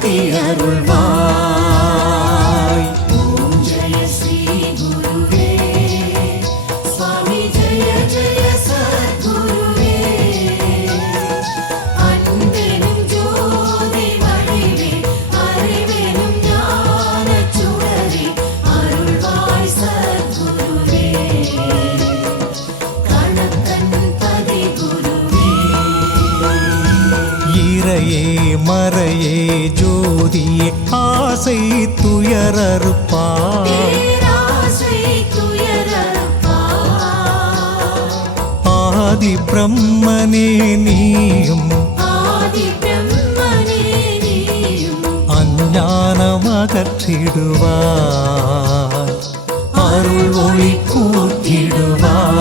சந்நிதி அருள்வாய். ஓம் ஜெய ஸ்ரீ குருவே சுவாமி ஜெய ஜெய சத்குருவே அன்பெனும் ஜோதி வடிவே அறிவெனும் ஞானச் சுடரே அருள்வாய் சத்குருவே கணக்கன் பதி குருவே. இறையே மறையே ஜோதியே ஆசை துயரறுப்பாய். பேராசை துயரறுப்பாய். ஆதி பிரம்மனே நீயும் ஆதி பிரம்மனே நீயும் அஞ்ஞானம் அகற்றிடுவாய். அருள் ஒளி கூட்டிடுவாய்.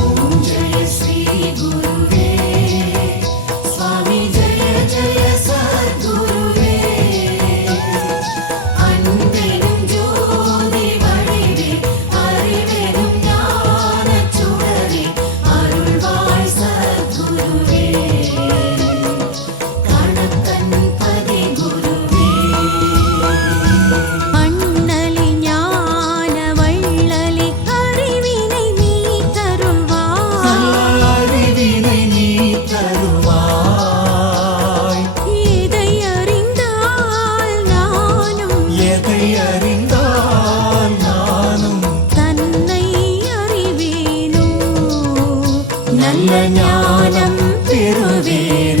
ஓம் ஜெய ஸ்ரீ குருவே சுவாமி ஜெய ஜெய சத்குருவே அன்பெனும் ஜோதி வடிவே அறிவெனும் ஞானச் சுடரே அருள்வாய் சத்குருவே கணக்கன் பதி குருவே. அண்ணலி ஞான வள்ளலி அறிவினை நீ தருவாய். அறிவினை நீ தருவாய். எதை அறிந்தால் நானும் எதை அறிந்தால் நானும் தன்னை அறிவேனோ. நல்ல ஞானம் பெறுவேன்.